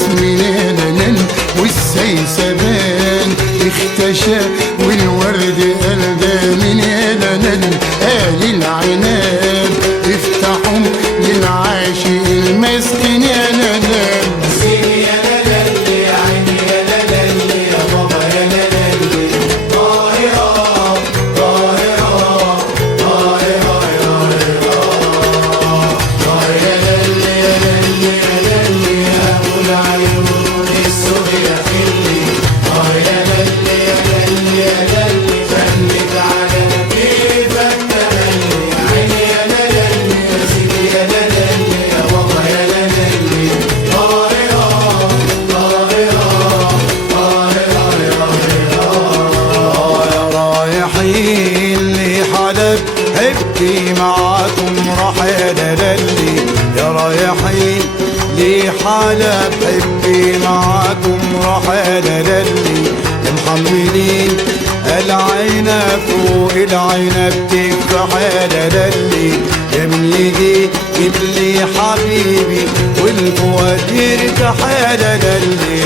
ياسمين والسيسبان اختشى والورد قلبه من يلالن قال العناب افتحوا للعاشق المسكين يا لالن سيدي يا لالي يا عيني يا لالي يا بابا يا لالي طاهرة طاهرة طاهرة يا لالي يا لالي يا لالي يا أبو العيون السود يا خلي يا لالي يا لالي يا لالي خليك على كيفك تملي يا عيني يا لالي يا سيدي يا لالي يا بابا يا لالي رايحين لحلب ابكي معاكم راح يا لالي يا رايحين لحلب ابكي معاكم راح يا لالي محملين العنب فوق العنب تفرح يا لالي يا من يجي جيب لي حبيبي والفؤاد يرتاح يا لالي